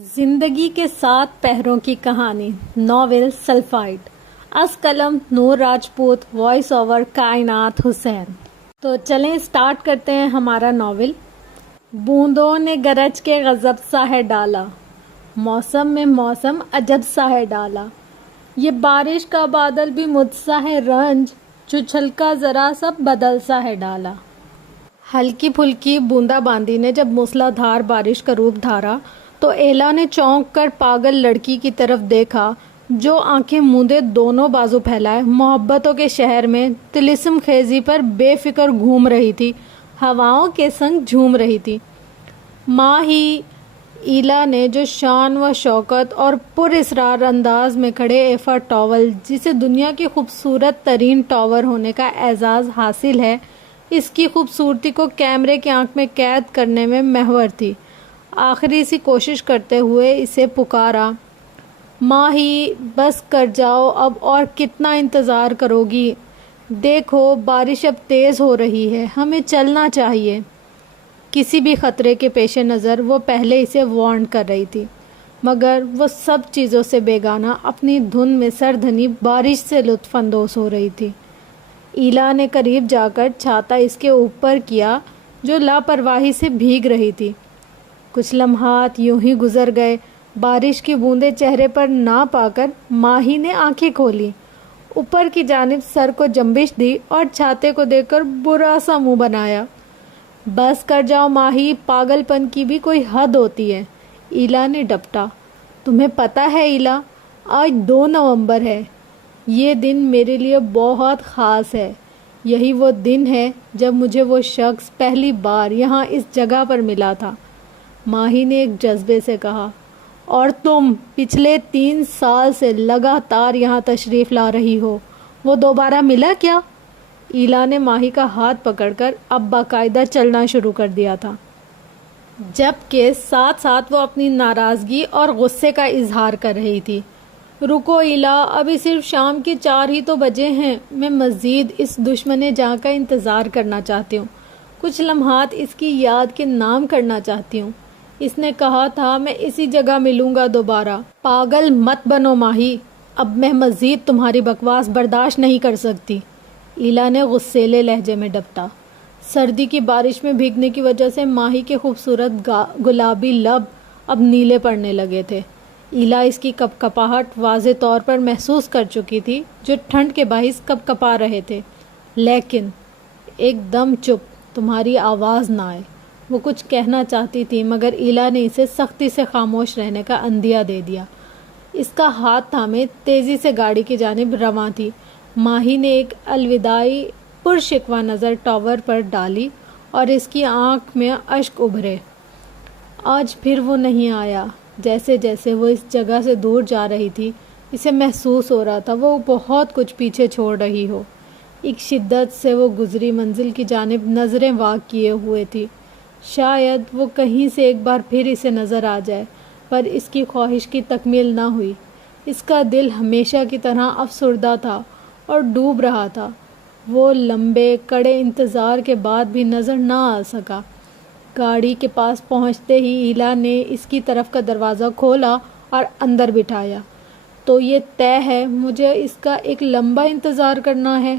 زندگی کے 7 پہروں کی کہانی ناول سلفائڈ از قلم نور راجپوت وائس اوور کائنات حسین۔ تو چلیں سٹارٹ کرتے ہیں ہمارا ناول۔ بوندوں نے گرج کے غضب سا ہے ڈالا، موسم میں موسم عجب سا ہے ڈالا، یہ بارش کا بادل بھی مجھ سا ہے رنج، جو چھلکا ذرا سا بدل سا ہے ڈالا۔ ہلکی پھلکی بوندا باندی نے جب موسلا دھار بارش کا روپ دھارا تو ایلا نے چونک کر پاگل لڑکی کی طرف دیکھا جو آنکھیں موندے دونوں بازو پھیلائے محبتوں کے شہر میں طلسم خیزی پر بے فکر گھوم رہی تھی، ہواؤں کے سنگ جھوم رہی تھی۔ ماں ہی ایلا نے جو شان و شوکت اور پر اصرار انداز میں کھڑے ایفا ٹاور جسے دنیا کی خوبصورت ترین ٹاور ہونے کا اعزاز حاصل ہے، اس کی خوبصورتی کو کیمرے کی آنکھ میں قید کرنے میں محور تھی۔ آخری سی کوشش کرتے ہوئے اسے پکارا، ماں ہی بس کر جاؤ اب، اور کتنا انتظار کرو گی؟ دیکھو بارش اب تیز ہو رہی ہے، ہمیں چلنا چاہیے۔ کسی بھی خطرے کے پیش نظر وہ پہلے اسے وارن کر رہی تھی، مگر وہ سب چیزوں سے بیگانہ اپنی دھن میں سردھنی بارش سے لطف اندوز ہو رہی تھی۔ ایلا نے قریب جا کر چھاتا اس کے اوپر کیا جو لاپرواہی سے بھیگ رہی تھی۔ کچھ لمحات یوں ہی گزر گئے، بارش کی بوندیں چہرے پر نہ پا کر ماہی نے آنکھیں کھولی، اوپر کی جانب سر کو جنبش دی اور چھاتے کو دیکھ کر برا سا منہ بنایا۔ بس کر جاؤ ماہی، پاگل پن کی بھی کوئی حد ہوتی ہے، ایلا نے ڈپٹا۔ تمہیں پتہ ہے ایلا، آج 2 نومبر ہے، یہ دن میرے لیے بہت خاص ہے۔ یہی وہ دن ہے جب مجھے وہ شخص پہلی بار یہاں اس جگہ پر ملا تھا، ماہی نے ایک جذبے سے کہا۔ اور تم پچھلے 3 سال سے لگاتار یہاں تشریف لا رہی ہو، وہ دوبارہ ملا کیا؟ ایلا نے ماہی کا ہاتھ پکڑ کر اب باقاعدہ چلنا شروع کر دیا تھا، جبکہ ساتھ ساتھ وہ اپنی ناراضگی اور غصے کا اظہار کر رہی تھی۔ رکو ایلا، ابھی صرف شام کے 4 ہی تو بجے ہیں، میں مزید اس دشمن جاں کا انتظار کرنا چاہتی ہوں، کچھ لمحات اس کی یاد کے نام کرنا چاہتی ہوں۔ اس نے کہا تھا میں اسی جگہ ملوں گا دوبارہ۔ پاگل مت بنو ماہی، اب میں مزید تمہاری بکواس برداشت نہیں کر سکتی، ایلا نے غصیلے لہجے میں ڈپٹا۔ سردی کی بارش میں بھیگنے کی وجہ سے ماہی کے خوبصورت گلابی لب اب نیلے پڑنے لگے تھے۔ ایلا اس کی کپکپاہٹ واضح طور پر محسوس کر چکی تھی جو ٹھنڈ کے باعث کپکپا رہے تھے، لیکن ایک دم چپ، تمہاری آواز نہ آئے۔ وہ کچھ کہنا چاہتی تھی مگر ایلا نے اسے سختی سے خاموش رہنے کا عندیہ دے دیا۔ اس کا ہاتھ تھامے تیزی سے گاڑی کی جانب رواں تھی۔ ماہی نے ایک الوداعی پرشکوہ نظر ٹاور پر ڈالی اور اس کی آنکھ میں اشک ابھرے۔ آج پھر وہ نہیں آیا۔ جیسے جیسے وہ اس جگہ سے دور جا رہی تھی اسے محسوس ہو رہا تھا وہ بہت کچھ پیچھے چھوڑ رہی ہو۔ ایک شدت سے وہ گزری منزل کی جانب نظریں واق کیے ہوئے تھی، شاید وہ کہیں سے ایک بار پھر اسے نظر آ جائے، پر اس کی خواہش کی تکمیل نہ ہوئی۔ اس کا دل ہمیشہ کی طرح افسردہ تھا اور ڈوب رہا تھا۔ وہ لمبے کڑے انتظار کے بعد بھی نظر نہ آ سکا۔ گاڑی کے پاس پہنچتے ہی ایلا نے اس کی طرف کا دروازہ کھولا اور اندر بٹھایا۔ تو یہ طے ہے مجھے اس کا ایک لمبا انتظار کرنا ہے؟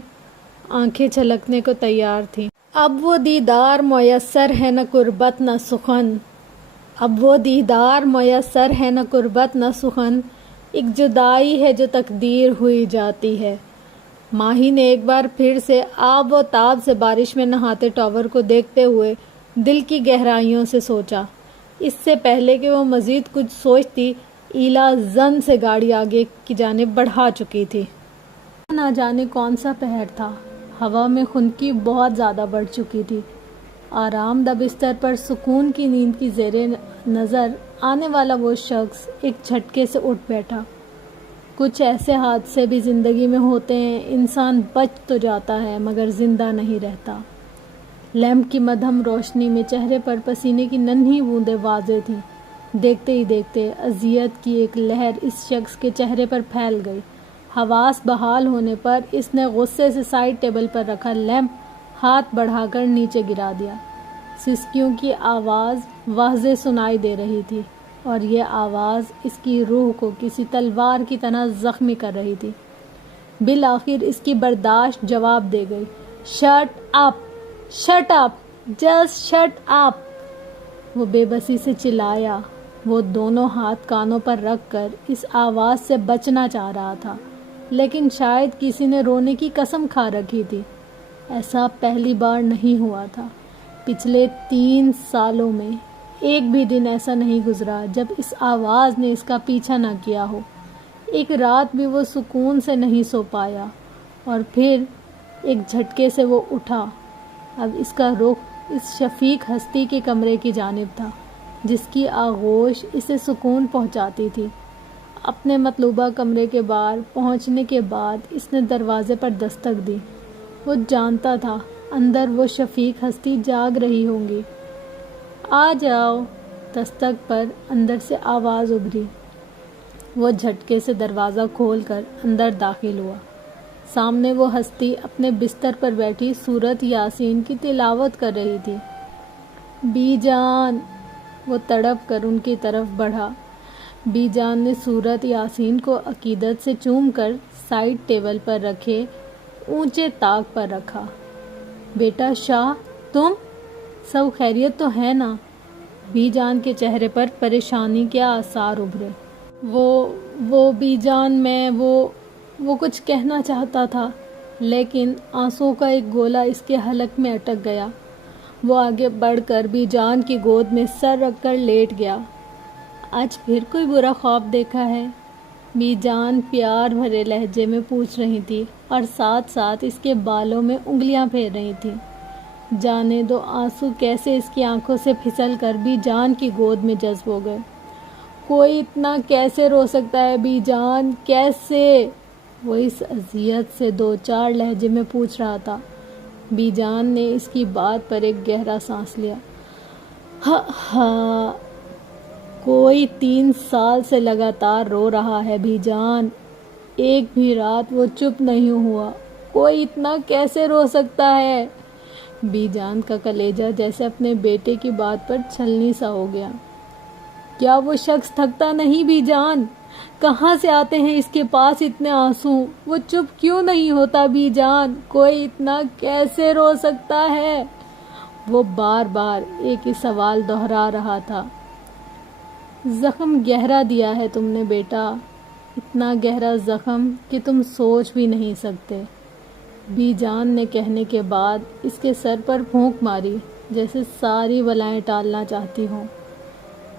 آنکھیں چھلکنے کو تیار تھیں۔ اب وہ دیدار میسر ہے نہ قربت نہ سخن، اب وہ دیدار میسر ہے نہ قربت نہ سخن، ایک جدائی ہے جو تقدیر ہوئی جاتی ہے۔ ماہی نے ایک بار پھر سے آب و تاب سے بارش میں نہاتے ٹاور کو دیکھتے ہوئے دل کی گہرائیوں سے سوچا۔ اس سے پہلے کہ وہ مزید کچھ سوچتی، ایلا زن سے گاڑی آگے کی جانب بڑھا چکی تھی۔ نہ جانے کون سا پہر تھا، ہوا میں خنکی بہت زیادہ بڑھ چکی تھی۔ آرام دہ بستر پر سکون کی نیند کی زیر نظر آنے والا وہ شخص ایک جھٹکے سے اٹھ بیٹھا۔ کچھ ایسے حادثے بھی زندگی میں ہوتے ہیں، انسان بچ تو جاتا ہے مگر زندہ نہیں رہتا۔ لیمپ کی مدھم روشنی میں چہرے پر پسینے کی ننھی بوندیں واضح تھیں۔ دیکھتے ہی دیکھتے اذیت کی ایک لہر اس شخص کے چہرے پر پھیل گئی۔ حواس بحال ہونے پر اس نے غصے سے سائڈ ٹیبل پر رکھا لیمپ ہاتھ بڑھا کر نیچے گرا دیا۔ سسکیوں کی آواز واضح سنائی دے رہی تھی۔ اور یہ آواز اس کی روح کو کسی تلوار کی طرح زخمی کر رہی تھی۔ بالآخر اس کی برداشت جواب دے گئی، shut up, shut up, just shut up. وہ بے بسی سے چلایا۔ وہ دونوں ہاتھ کانوں پر رکھ کر اس آواز سے بچنا چاہ رہا تھا، لیکن شاید کسی نے رونے کی قسم کھا رکھی تھی۔ ایسا پہلی بار نہیں ہوا تھا۔ پچھلے 3 سالوں میں ایک بھی دن ایسا نہیں گزرا جب اس آواز نے اس کا پیچھا نہ کیا ہو۔ ایک رات بھی وہ سکون سے نہیں سو پایا، اور پھر ایک جھٹکے سے وہ اٹھا۔ اب اس کا رخ اس شفیق ہستی کے کمرے کی جانب تھا جس کی آغوش اسے سکون پہنچاتی تھی۔ اپنے مطلوبہ کمرے کے باہر پہنچنے کے بعد اس نے دروازے پر دستک دی۔ وہ جانتا تھا اندر وہ شفیق ہستی جاگ رہی ہوں گی۔ آ جاؤ۔ دستک پر اندر سے آواز ابھری۔ وہ جھٹکے سے دروازہ کھول کر اندر داخل ہوا۔ سامنے وہ ہستی اپنے بستر پر بیٹھی سورۃ یاسین کی تلاوت کر رہی تھی۔ بی جان، وہ تڑپ کر ان کی طرف بڑھا۔ بی جان نے سورۃ یاسین کو عقیدت سے چوم کر سائیڈ ٹیبل پر رکھے اونچے طاق پر رکھا۔ بیٹا شاہ، تم سب خیریت تو ہے نا؟ بی جان کے چہرے پر پریشانی کے آثار ابھرے۔ وہ بی جان، میں وہ کچھ کہنا چاہتا تھا، لیکن آنسوں کا ایک گولا اس کے حلق میں اٹک گیا۔ وہ آگے بڑھ کر بی جان کی گود میں سر رکھ کر لیٹ گیا۔ آج پھر کوئی برا خواب دیکھا ہے؟ بی جان پیار بھرے لہجے میں پوچھ رہی تھی اور ساتھ ساتھ اس کے بالوں میں انگلیاں پھیر رہی تھی۔ جانے دو آنسو کیسے اس کی آنکھوں سے پھسل کر بی جان کی گود میں جذب ہو گئے۔ کوئی اتنا کیسے رو سکتا ہے بی جان، کیسے؟ وہ اس اذیت سے 2-4 لہجے میں پوچھ رہا تھا۔ بی جان نے اس کی بات پر ایک گہرا سانس لیا۔ ہاں، کوئی 3 سال سے لگاتار رو رہا ہے بی جان، ایک بھی رات وہ چپ نہیں ہوا۔ کوئی اتنا کیسے رو سکتا ہے؟ بی جان کا کلیجہ جیسے اپنے بیٹے کی بات پر چھلنی سا ہو گیا۔ کیا وہ شخص تھکتا نہیں بی جان؟ کہاں سے آتے ہیں اس کے پاس اتنے آنسو؟ وہ چپ کیوں نہیں ہوتا بی جان؟ کوئی اتنا کیسے رو سکتا ہے؟ وہ بار بار ایک ہی سوال دہرا رہا تھا۔ زخم گہرا دیا ہے تم نے بیٹا، اتنا گہرا زخم کہ تم سوچ بھی نہیں سکتے۔ بی جان نے کہنے کے بعد اس کے سر پر پھونک ماری جیسے ساری بلائیں ٹالنا چاہتی ہوں۔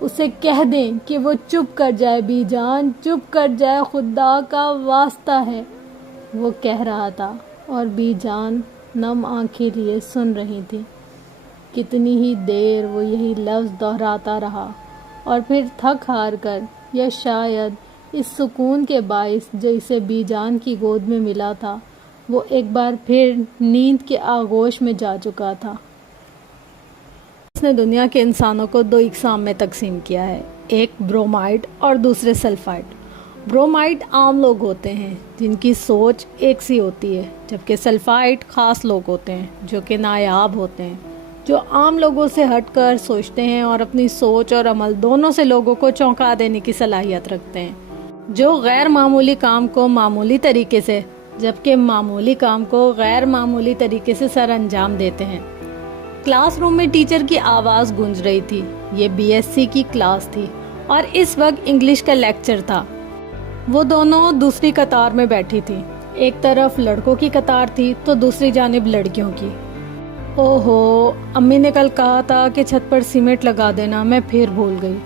اسے کہہ دیں کہ وہ چپ کر جائے بی جان، چپ کر جائے، خدا کا واسطہ ہے، وہ کہہ رہا تھا، اور بی جان نم آنکھیں لیے سن رہی تھی۔ کتنی ہی دیر وہ یہی لفظ دہراتا رہا، اور پھر تھک ہار کر، یا شاید اس سکون کے باعث جو اسے بی جان کی گود میں ملا تھا، وہ ایک بار پھر نیند کے آغوش میں جا چکا تھا۔ اس نے دنیا کے انسانوں کو 2 اقسام میں تقسیم کیا ہے، ایک برومائڈ اور دوسرے سلفائڈ۔ برومائڈ عام لوگ ہوتے ہیں جن کی سوچ ایک سی ہوتی ہے، جبکہ سلفائڈ خاص لوگ ہوتے ہیں جو کہ نایاب ہوتے ہیں، جو عام لوگوں سے ہٹ کر سوچتے ہیں اور اپنی سوچ اور عمل دونوں سے لوگوں کو چونکا دینے کی صلاحیت رکھتے ہیں، جو غیر معمولی کام کو معمولی طریقے سے جبکہ معمولی کام کو غیر معمولی طریقے سے سر انجام دیتے ہیں۔ کلاس روم میں ٹیچر کی آواز گونج رہی تھی۔ یہ BSc کی کلاس تھی اور اس وقت انگلش کا لیکچر تھا۔ وہ دونوں دوسری قطار میں بیٹھی تھی، ایک طرف لڑکوں کی قطار تھی تو دوسری جانب لڑکیوں کی۔ اوہو، امی نے کل کہا تھا کہ چھت پر سیمنٹ لگا دینا، میں پھر بھول گئی۔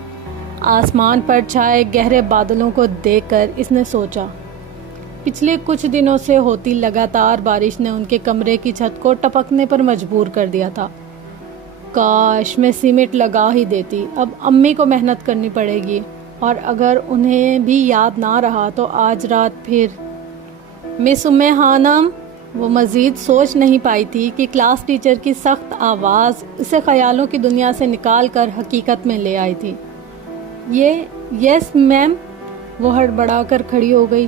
آسمان پر چھائے گہرے بادلوں کو دیکھ کر اس نے سوچا، پچھلے کچھ دنوں سے ہوتی لگاتار بارش نے ان کے کمرے کی چھت کو ٹپکنے پر مجبور کر دیا تھا۔ کاش میں سیمنٹ لگا ہی دیتی، اب امی کو محنت کرنی پڑے گی، اور اگر انہیں بھی یاد نہ رہا تو آج رات پھر۔ مس خانم، وہ مزید سوچ نہیں پائی تھی کہ کلاس ٹیچر کی سخت آواز اسے خیالوں کی دنیا سے نکال کر حقیقت میں لے آئی تھی۔ یس میم، وہ ہڑبڑا کر کھڑی ہو گئی۔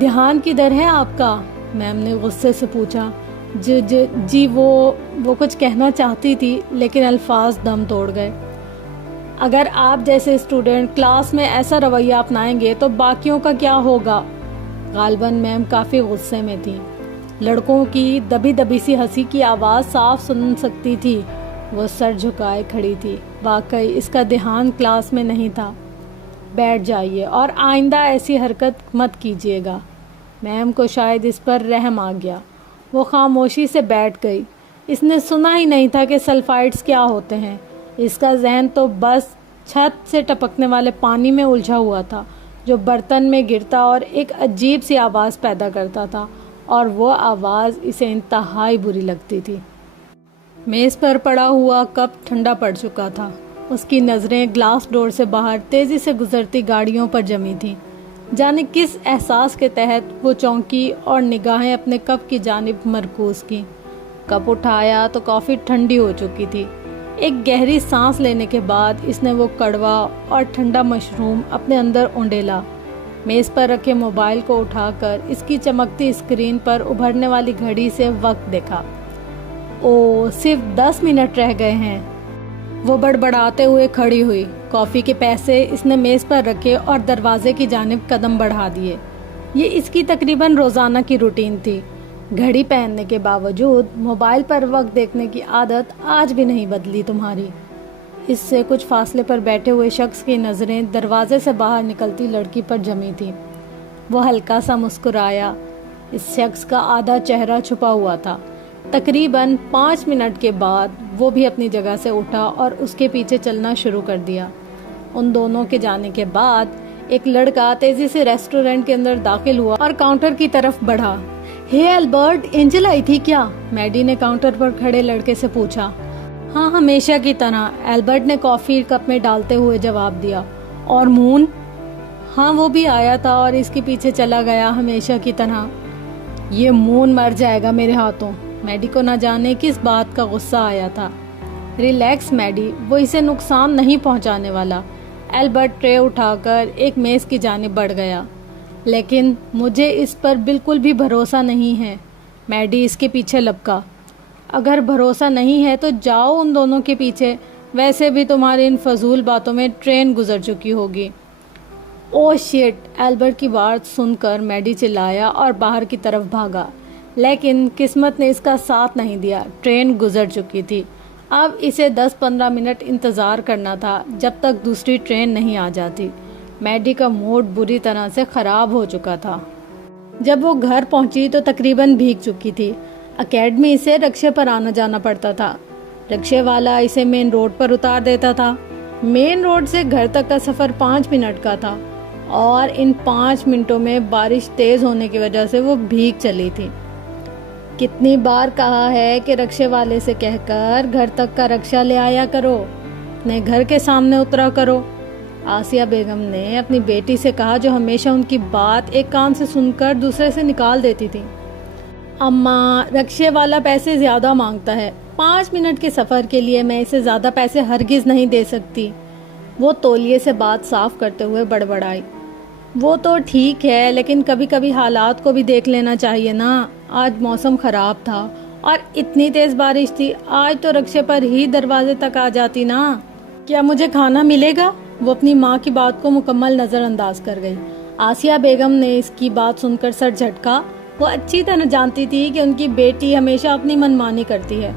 دھیان کدھر ہے آپ کا؟ میم نے غصے سے پوچھا۔ جی وہ کچھ کہنا چاہتی تھی لیکن الفاظ دم توڑ گئے۔ اگر آپ جیسے اسٹوڈنٹ کلاس میں ایسا رویہ اپنائیں گے تو باقیوں کا کیا ہوگا؟ غالباً میم کافی غصے میں تھی. لڑکوں کی دبی دبی سی ہنسی کی آواز صاف سن سکتی تھی. وہ سر جھکائے کھڑی تھی. واقعی اس کا دھیان کلاس میں نہیں تھا. بیٹھ جائیے اور آئندہ ایسی حرکت مت کیجیے گا. میم کو شاید اس پر رحم آ گیا. وہ خاموشی سے بیٹھ گئی. اس نے سنا ہی نہیں تھا کہ سلفائڈز کیا ہوتے ہیں. اس کا ذہن تو بس چھت سے ٹپکنے والے پانی میں الجھا ہوا تھا جو برتن میں گرتا اور ایک عجیب سی آواز پیدا کرتا تھا، اور وہ آواز اسے انتہائی بری لگتی تھی. میز پر پڑا ہوا کپ ٹھنڈا پڑ چکا تھا. اس کی نظریں گلاس ڈور سے باہر تیزی سے گزرتی گاڑیوں پر جمی تھیں. جانے کس احساس کے تحت وہ چونکی اور نگاہیں اپنے کپ کی جانب مرکوز کی. کپ اٹھایا تو کافی ٹھنڈی ہو چکی تھی. ایک گہری سانس لینے کے بعد اس نے وہ کڑوا اور ٹھنڈا مشروم اپنے اندر اونڈیلا. میز پر رکھے موبائل کو اٹھا کر اس کی چمکتی اسکرین پر ابھرنے والی گھڑی سے وقت دیکھا. صرف 10 منٹ رہ گئے ہیں. وہ بڑبڑاتے ہوئے کھڑی ہوئی. کافی کے پیسے اس نے میز پر رکھے اور دروازے کی جانب قدم بڑھا دیے. یہ اس کی تقریباً روزانہ کی روٹین تھی. گھڑی پہننے کے باوجود موبائل پر وقت دیکھنے کی عادت آج بھی نہیں بدلی تمہاری. اس سے کچھ فاصلے پر بیٹھے ہوئے شخص کی نظریں دروازے سے باہر نکلتی لڑکی پر جمی تھی. وہ ہلکا سا مسکرایا. اس شخص کا آدھا چہرہ چھپا ہوا تھا. تقریباً 5 منٹ کے بعد وہ بھی اپنی جگہ سے اٹھا اور اس کے پیچھے چلنا شروع کر دیا. ان دونوں کے جانے کے بعد ایک لڑکا تیزی سے ریسٹورنٹ کے اندر داخل ہوا اور کاؤنٹر کی طرف بڑھا. البرٹ، اینجل آئی تھی کیا؟ میڈی نے کاؤنٹر پر کھڑے لڑکے سے پوچھا. ہاں، ہمیشہ کی طرح، البرٹ نے کافی کپ میں ڈالتے ہوئے جواب دیا. اور مون؟ ہاں، وہ بھی آیا تھا اور اس کے پیچھے چلا گیا ہمیشہ کی طرح. یہ مون مر جائے گا میرے ہاتھوں. میڈی کو نہ جانے کس بات کا غصہ آیا تھا. ریلیکس میڈی، وہ اسے نقصان نہیں پہنچانے والا. البرٹ ٹرے اٹھا کر ایک میز کی جانب بڑھ گیا. لیکن مجھے اس پر بالکل بھی بھروسہ نہیں ہے. میڈی اس کے پیچھے لپکا. اگر بھروسہ نہیں ہے تو جاؤ ان دونوں کے پیچھے. ویسے بھی تمہاری ان فضول باتوں میں ٹرین گزر چکی ہوگی. شٹ! البرٹ کی بات سن کر میڈی چلایا اور باہر کی طرف بھاگا. لیکن قسمت نے اس کا ساتھ نہیں دیا. ٹرین گزر چکی تھی. اب اسے 10-15 منٹ انتظار کرنا تھا جب تک دوسری ٹرین نہیں آ جاتی. میڈی کا موڈ بری طرح سے خراب ہو چکا تھا. جب وہ گھر پہنچی تو تقریباً بھیگ چکی تھی. اکیڈمی سے رکشے پر آنا جانا پڑتا تھا. رکشے والا اسے مین روڈ پر اتار دیتا تھا. مین روڈ سے گھر تک کا سفر 5 منٹ کا تھا اور ان 5 منٹوں میں بارش تیز ہونے کی وجہ سے وہ بھیگ چلی تھی. کتنی بار کہا ہے کہ رکشے والے سے کہہ کر گھر تک کا رکشہ لے آیا کرو، اپنے گھر کے سامنے اترا کرو. آسیہ بیگم نے اپنی بیٹی سے کہا جو ہمیشہ ان کی بات ایک کان سے سن کر دوسرے سے نکال دیتی تھی. اماں، رکشے والا پیسے زیادہ مانگتا ہے. 5 منٹ کے سفر کے لیے میں اسے زیادہ پیسے ہرگز نہیں دے سکتی. وہ تولیے سے بات صاف کرتے ہوئے بڑبڑائی. وہ تو ٹھیک ہے، لیکن کبھی کبھی حالات کو بھی دیکھ لینا چاہیے نا. آج موسم خراب تھا اور اتنی تیز بارش تھی. آج تو رکشے پر ہی دروازے تک آ جاتی نا. کیا مجھے کھانا ملے گا؟ وہ اپنی ماں کی بات کو مکمل نظر انداز کر گئی. آسیہ بیگم نے اس کی بات سن کر سر جھٹکا. وہ اچھی طرح جانتی تھی کہ ان کی بیٹی ہمیشہ اپنی منمانی کرتی ہے.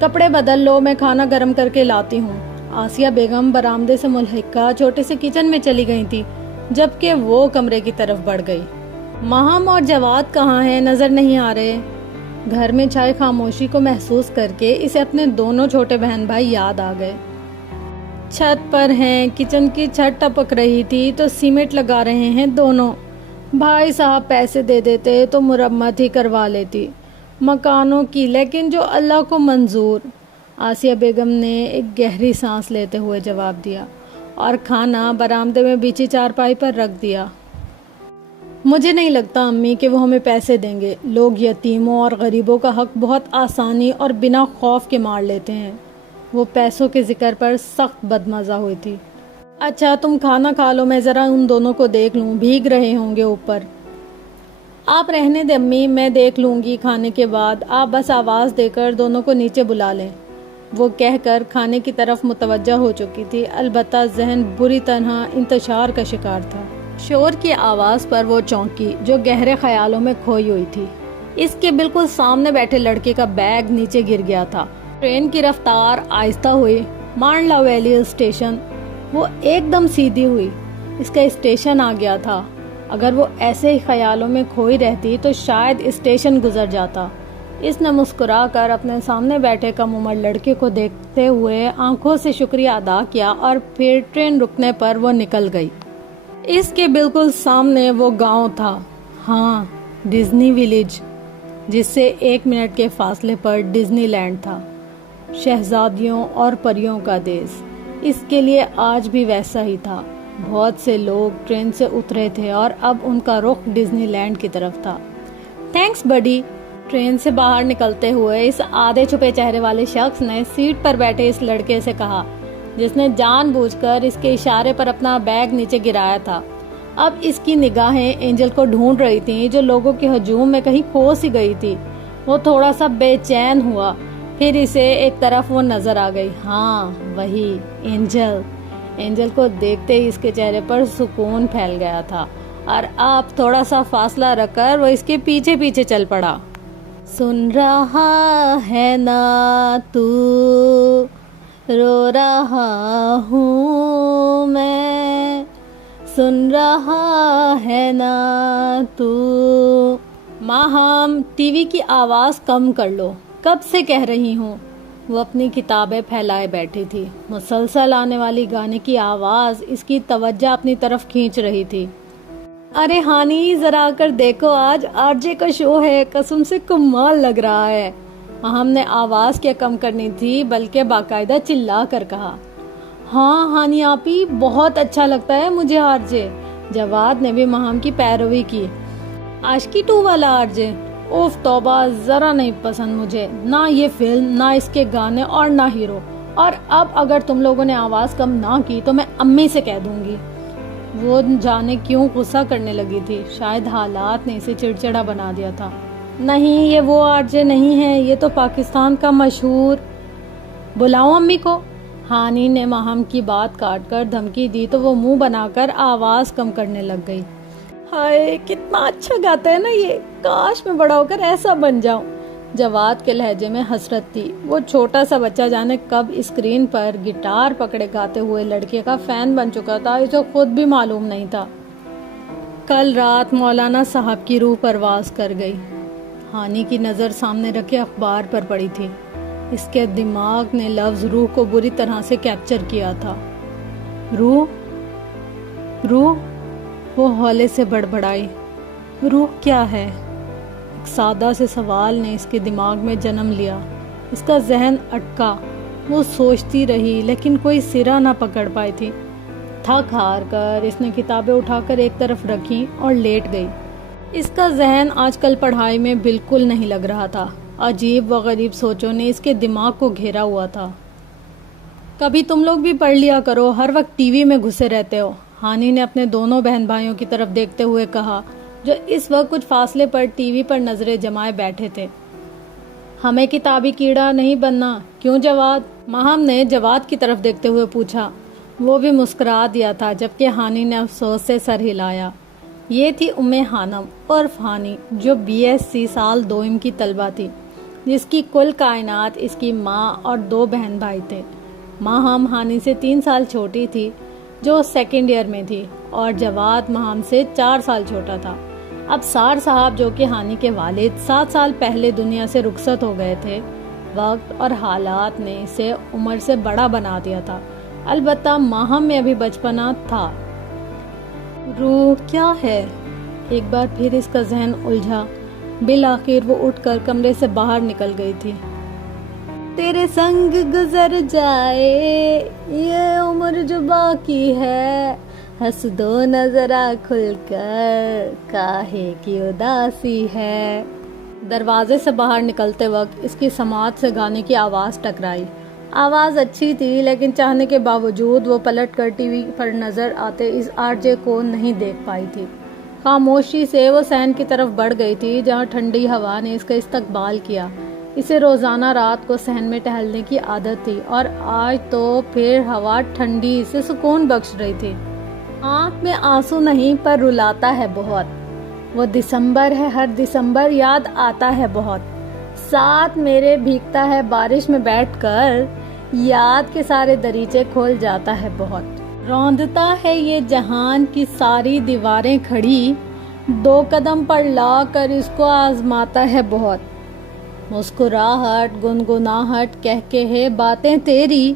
کپڑے بدل لو، میں کھانا گرم کر کے لاتی ہوں. آسیہ بیگم برآمدے سے ملحقہ چھوٹے سے کچن میں چلی گئی تھی جبکہ وہ کمرے کی طرف بڑھ گئی. ماہم اور جواد کہاں ہیں؟ نظر نہیں آ رہے. گھر میں چھائے خاموشی کو محسوس کر کے اسے اپنے دونوں چھوٹے بہن بھائی یاد آ گئے. چھت پر ہیں. کچن کی چھت ٹپک رہی تھی تو سیمنٹ لگا رہے ہیں دونوں. بھائی صاحب پیسے دے دیتے تو مرمت ہی کروا لیتی مکانوں کی، لیکن جو اللہ کو منظور. آسیہ بیگم نے ایک گہری سانس لیتے ہوئے جواب دیا اور کھانا برآمدے میں بیچی چارپائی پر رکھ دیا. مجھے نہیں لگتا امی کہ وہ ہمیں پیسے دیں گے. لوگ یتیموں اور غریبوں کا حق بہت آسانی اور بنا خوف کے مار لیتے ہیں. وہ پیسوں کے ذکر پر سخت بدمزہ ہوئی تھی. اچھا تم کھانا کھا لو، میں ذرا ان دونوں کو دیکھ لوں، بھیگ رہے ہوں گے اوپر. آپ رہنے دیں امی، میں دیکھ لوں گی. کھانے کے بعد آپ بس آواز دے کر دونوں کو نیچے بلا لیں. وہ کہہ کر کھانے کی طرف متوجہ ہو چکی تھی، البتہ ذہن بری طرح انتشار کا شکار تھا۔ شور کی آواز پر وہ چونکی جو گہرے خیالوں میں کھوئی ہوئی تھی۔ اس کے بالکل سامنے بیٹھے لڑکے کا بیگ نیچے گر گیا تھا۔ ٹرین کی رفتار آہستہ ہوئی۔ مانڈلا ویلی اسٹیشن، وہ ایک دم سیدھی ہوئی۔ اس کا اسٹیشن آ گیا تھا۔ اگر وہ ایسے ہی خیالوں میں کھوئی رہتی تو شاید اسٹیشن گزر جاتا۔ اس نے مسکرا کر اپنے سامنے بیٹھے کم عمر لڑکے کو دیکھتے ہوئے آنکھوں سے شکریہ ادا کیا اور پھر ٹرین رکنے پر وہ نکل گئی۔ اس کے بالکل سامنے وہ گاؤں تھا، ہاں، ڈزنی ولیج، جس سے 1 منٹ کے فاصلے پر ڈزنی لینڈ تھا، شہزادیوں اور پریوں کا دیس۔ اس کے لیے آج بھی ویسا ہی تھا۔ بہت سے لوگ ٹرین سے اترے تھے اور اب ان کا رخ ڈزنی لینڈ کی طرف تھا۔ تھینکس بڈی، ٹرین سے باہر نکلتے ہوئے اس آدھے چھپے چہرے والے شخص نے سیٹ پر بیٹھے اس لڑکے سے کہا، جس نے جان بوجھ کر اس کے اشارے پر اپنا بیگ نیچے گرایا تھا۔ اب اس کی نگاہیں اینجل کو ڈھونڈ رہی تھیں، جو لوگوں کے ہجوم میں کہیں کھو سی گئی تھی۔ وہ تھوڑا سا بے چین ہوا، پھر اسے ایک طرف وہ نظر آ گئی، ہاں وہی اینجل۔ اینجل کو دیکھتے ہی اس کے چہرے پر سکون پھیل گیا تھا اور اب تھوڑا سا فاصلہ رکھ کر وہ اس کے پیچھے پیچھے چل پڑا۔ سن رہا ہے نا تو، رو رہا ہوں میں، سن رہا ہے نا تو۔ ماہام، ٹی وی کی آواز کم کر لو، کب سے کہہ رہی ہوں۔ وہ اپنی کتابیں پھیلائے بیٹھی تھی۔ مسلسل آنے والی گانے کی آواز اس کی توجہ اپنی طرف کھینچ رہی تھی۔ ارے ہانی، ذرا آ کر دیکھو، آج آر جے کا شو ہے، قسم سے کمال لگ رہا ہے۔ ہم نے آواز کیا کم کرنی تھی بلکہ باقاعدہ چلا کر کہا۔ ہاں ہانی آپی، بہت اچھا لگتا ہے مجھے آر جے۔ جواد نے بھی مہام کی پیروی کی۔ عاشقی 2 والا آر جے؟ اوف توبہ، ذرا نہیں پسند مجھے، نہ یہ فلم، نہ اس کے گانے اور نہ ہیرو۔ اور اب اگر تم لوگوں نے آواز کم نہ کی تو میں امی سے کہہ دوں گی۔ وہ جانے کیوں غصہ کرنے لگی تھی، شاید حالات نے اسے چڑچڑا بنا دیا تھا۔ نہیں، یہ وہ آر جے نہیں ہے، یہ تو پاکستان کا مشہور۔ بلاؤں امی کو؟ ہانی نے ماہم کی بات کاٹ کر دھمکی دی تو وہ منہ بنا کر آواز کم کرنے لگ گئی۔ ہائے، کتنا اچھا گاتا ہے نا یہ، کاش میں بڑا ہو کر ایسا بن جاؤں۔ جواد کے لہجے میں حسرت تھی۔ وہ چھوٹا سا بچہ جانے کب اسکرین پر گٹار پکڑے گاتے ہوئے لڑکے کا فین بن چکا تھا، اسے خود بھی معلوم نہیں تھا۔ کل رات مولانا صاحب کی روح پرواز کر گئی۔ ہانی کی نظر سامنے رکھے اخبار پر پڑی تھی۔ اس کے دماغ نے لفظ روح کو بری طرح سے کیپچر کیا تھا۔ روح؟ روح؟ وہ ہولے سے بڑبڑائی، روح کیا ہے؟ ایک سادہ سے سوال نے اس کے دماغ میں جنم لیا۔ اس کا ذہن اٹکا۔ وہ سوچتی رہی لیکن کوئی سرا نہ پکڑ پائی تھی۔ تھک ہار کر اس نے کتابیں اٹھا کر ایک طرف رکھی اور لیٹ گئی۔ اس کا ذہن آج کل پڑھائی میں بالکل نہیں لگ رہا تھا۔ عجیب و غریب سوچوں نے اس کے دماغ کو گھیرا ہوا تھا۔ کبھی تم لوگ بھی پڑھ لیا کرو، ہر وقت ٹی وی میں گھسے رہتے ہو، ہانی نے اپنے دونوں بہن بھائیوں کی طرف دیکھتے ہوئے کہا، جو اس وقت کچھ فاصلے پر ٹی وی پر نظریں جمائے بیٹھے تھے۔ ہمیں کتابی کیڑا نہیں بننا، کیوں جواد؟ ماہم نے جواد کی طرف دیکھتے ہوئے پوچھا۔ وہ بھی مسکرا دیا تھا جبکہ ہانی نے افسوس سے سر ہلایا۔ یہ تھی خانم عرف ہانی، جو BSc سال 2 کی طلبہ تھی، جس کی کل کائنات اس کی ماں اور 2 بہن بھائی تھے۔ ماہم ہانی سے 3 سال چھوٹی تھی، جو 2nd ایئر میں تھی، اور جواد ماہم سے 4 سال چھوٹا تھا۔ اب سار صاحب، جو کہ ہانی کے والد 7 سال پہلے دنیا سے رخصت ہو گئے تھے، وقت اور حالات نے اسے عمر سے بڑا بنا دیا تھا، البتہ ماہم میں ابھی بچپنا تھا۔ روح کیا ہے؟ ایک بار پھر اس کا ذہن الجھا۔ بالآخر وہ اٹھ کر کمرے سے باہر نکل گئی تھی۔ تیرے سنگ گزر جائے یہ عمر جو باقی ہے، ہنس دو نظرہ کھل کر، کاہے کی اداسی ہے۔ دروازے سے باہر نکلتے وقت اس کی سماعت سے گانے کی آواز ٹکرائی۔ آواز اچھی تھی لیکن چاہنے کے باوجود وہ پلٹ کر ٹی وی پر نظر آتے اس آر جے کو نہیں دیکھ پائی تھی۔ خاموشی سے وہ صحن کی طرف بڑھ گئی تھی جہاں ٹھنڈی ہوا نے اس کا استقبال کیا۔ اسے روزانہ رات کو صحن میں ٹہلنے کی عادت تھی اور آج تو پھر ہوا ٹھنڈی سے سکون بخش رہی تھی۔ آنکھ میں آنسو نہیں پر رلاتا ہے بہت، وہ دسمبر ہے، ہر دسمبر یاد آتا ہے بہت، ساتھ میرے بھیگتا ہے بارش میں بیٹھ کر، یاد کے سارے دریچے کھول جاتا ہے بہت، روندتا ہے یہ جہان کی ساری دیواریں کھڑی، 2 قدم پر لا کر اس کو آزماتا ہے بہت، مسکراہٹ گنگناہٹ کہہ کے ہے باتیں تیری،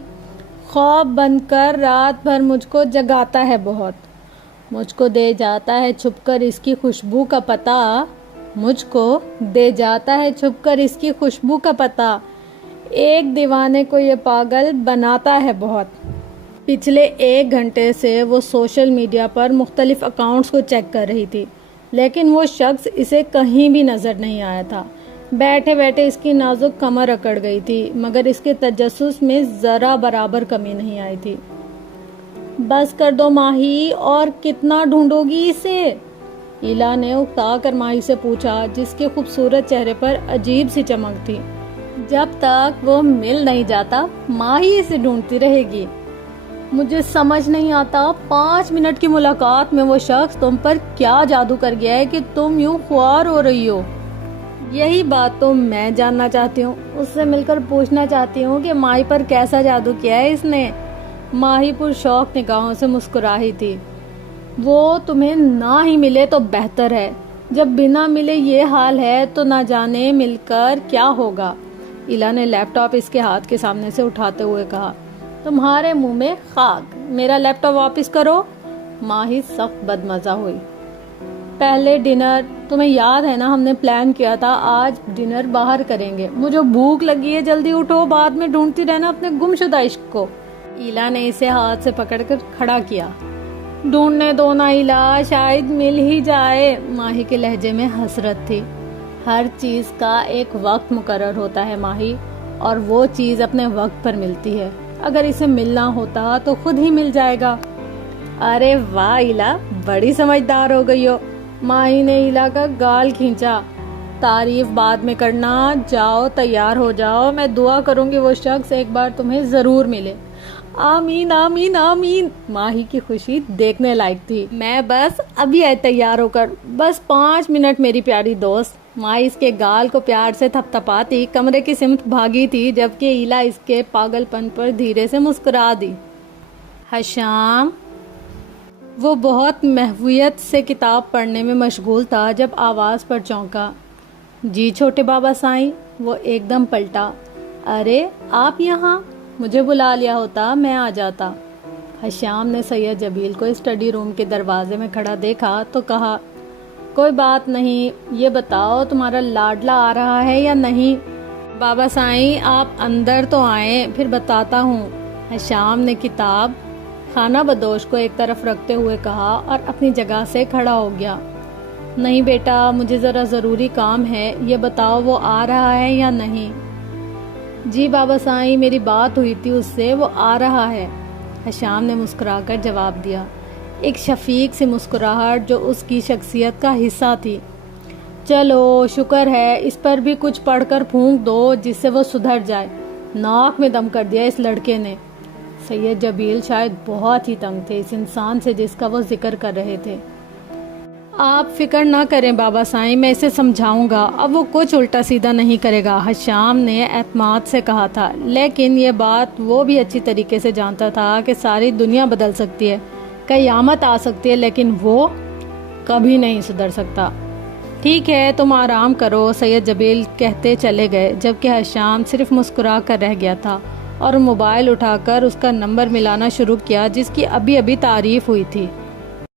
خواب بن کر رات بھر مجھ کو جگاتا ہے بہت، مجھ کو دے جاتا ہے چھپ کر اس کی خوشبو کا پتہ، مجھ کو دے جاتا ہے چھپ کر اس کی خوشبو کا پتہ، ایک دیوانے کو یہ پاگل بناتا ہے بہت۔ پچھلے 1 گھنٹے سے وہ سوشل میڈیا پر مختلف اکاؤنٹس کو چیک کر رہی تھی، لیکن وہ شخص اسے کہیں بھی نظر نہیں آیا تھا۔ بیٹھے بیٹھے اس کی نازک کمر اکڑ گئی تھی، مگر اس کے تجسس میں ذرا برابر کمی نہیں آئی تھی۔ بس کر دو ماہی، اور کتنا ڈھونڈو گی اسے؟ ایلا نے اکتا کر ماہی سے پوچھا، جس کے خوبصورت چہرے پر عجیب سی چمک تھی۔ جب تک وہ مل نہیں جاتا ماہی اسے ڈھونڈتی رہے گی۔ مجھے سمجھ نہیں آتا 5 منٹ کی ملاقات میں وہ شخص تم پر کیا جادو کر گیا ہے کہ تم یوں خوار ہو رہی ہو۔ یہی بات تو میں جاننا چاہتی ہوں، اس سے مل کر پوچھنا چاہتی ہوں کہ ماہی پر کیسا جادو کیا ہے اس نے۔ ماہی پر شوق نگاہوں سے مسکراہی تھی۔ وہ تمہیں نہ ہی ملے تو بہتر ہے، جب بنا ملے یہ حال ہے تو نہ جانے مل کر کیا ہوگا۔ ایلا نے لیپ ٹاپ اس کے ہاتھ کے سامنے سے اٹھاتے ہوئے کہا، تمہارے منہ میں خاک، میرا لیپ ٹاپ واپس کرو۔ ماہی سخت بدمزہ ہوئی۔ پہلے ڈنر، تمہیں یاد ہے نا ہم نے پلان کیا تھا آج ڈنر باہر کریں گے، مجھے بھوک لگی ہے، جلدی اٹھو، بعد میں ڈھونڈتی رہنا اپنے گمشدہ عشق کو۔ ایلا نے اسے ہاتھ سے پکڑ کر کھڑا کیا۔ ڈھونڈنے دو نا ایلا، شاید مل ہی جائے۔ ماہی کے لہجے میں حسرت تھی۔ ہر چیز کا ایک وقت مقرر ہوتا ہے ماہی، اور وہ چیز اپنے وقت پر ملتی ہے، اگر اسے ملنا ہوتا تو خود ہی مل جائے گا۔ ارے واہ ایلا، بڑی سمجھدار ہو گئی ہو۔ ماہی نے ایلا کا گال کھینچا۔ تعریف بعد میں کرنا، جاؤ تیار ہو جاؤ، میں دعا کروں گی وہ شخص ایک بار تمہیں ضرور ملے۔ آمین آمین آمین۔ ماہی کی خوشی دیکھنے لائق تھی۔ میں بس ابھی آئی تیار ہو کر، بس 5 منٹ میری پیاری دوست۔ ماہی اس کے گال کو پیار سے تھپ تھپاتی کمرے کی سمت بھاگی تھی، جبکہ ایلا اس کے پاگل پن پر دھیرے سے مسکرا دی۔ حشام، وہ بہت محویت سے کتاب پڑھنے میں مشغول تھا جب آواز پر چونکا۔ جی چھوٹے بابا سائیں۔ وہ ایک دم پلٹا۔ ارے آپ یہاں، مجھے بلا لیا ہوتا میں آ جاتا۔ حشام نے سید جبیل کو اسٹڈی روم کے دروازے میں کھڑا دیکھا تو کہا، کوئی بات نہیں، یہ بتاؤ تمہارا لاڈلا آ رہا ہے یا نہیں؟ بابا سائیں آپ اندر تو آئیں، پھر بتاتا ہوں۔ حشام نے کتاب خانہ بدوش کو ایک طرف رکھتے ہوئے کہا اور اپنی جگہ سے کھڑا ہو گیا۔ نہیں بیٹا، مجھے ذرا ضروری کام ہے، یہ بتاؤ وہ آ رہا ہے یا نہیں؟ جی بابا سائیں، میری بات ہوئی تھی اس سے، وہ آ رہا ہے۔ حشام نے مسکرا کر جواب دیا، ایک شفیق سی مسکراہٹ جو اس کی شخصیت کا حصہ تھی۔ چلو شکر ہے، اس پر بھی کچھ پڑھ کر پھونک دو جس سے وہ سدھر جائے۔ ناک میں دم کر دیا اس لڑکے نے۔ سید جبیل شاید بہت ہی تنگ تھے اس انسان سے جس کا وہ ذکر کر رہے تھے۔ آپ فکر نہ کریں بابا سائیں، میں اسے سمجھاؤں گا، اب وہ کچھ الٹا سیدھا نہیں کرے گا، حشام نے اعتماد سے کہا تھا۔ لیکن یہ بات وہ بھی اچھی طریقے سے جانتا تھا کہ ساری دنیا بدل سکتی ہے، قیامت آ سکتی ہے، لیکن وہ کبھی نہیں سدھر سکتا۔ ٹھیک ہے تم آرام کرو، سید جبیل کہتے چلے گئے، جبکہ حشام صرف مسکرا کر رہ گیا تھا اور موبائل اٹھا کر اس کا نمبر ملانا شروع کیا جس کی ابھی ابھی تعریف ہوئی تھی۔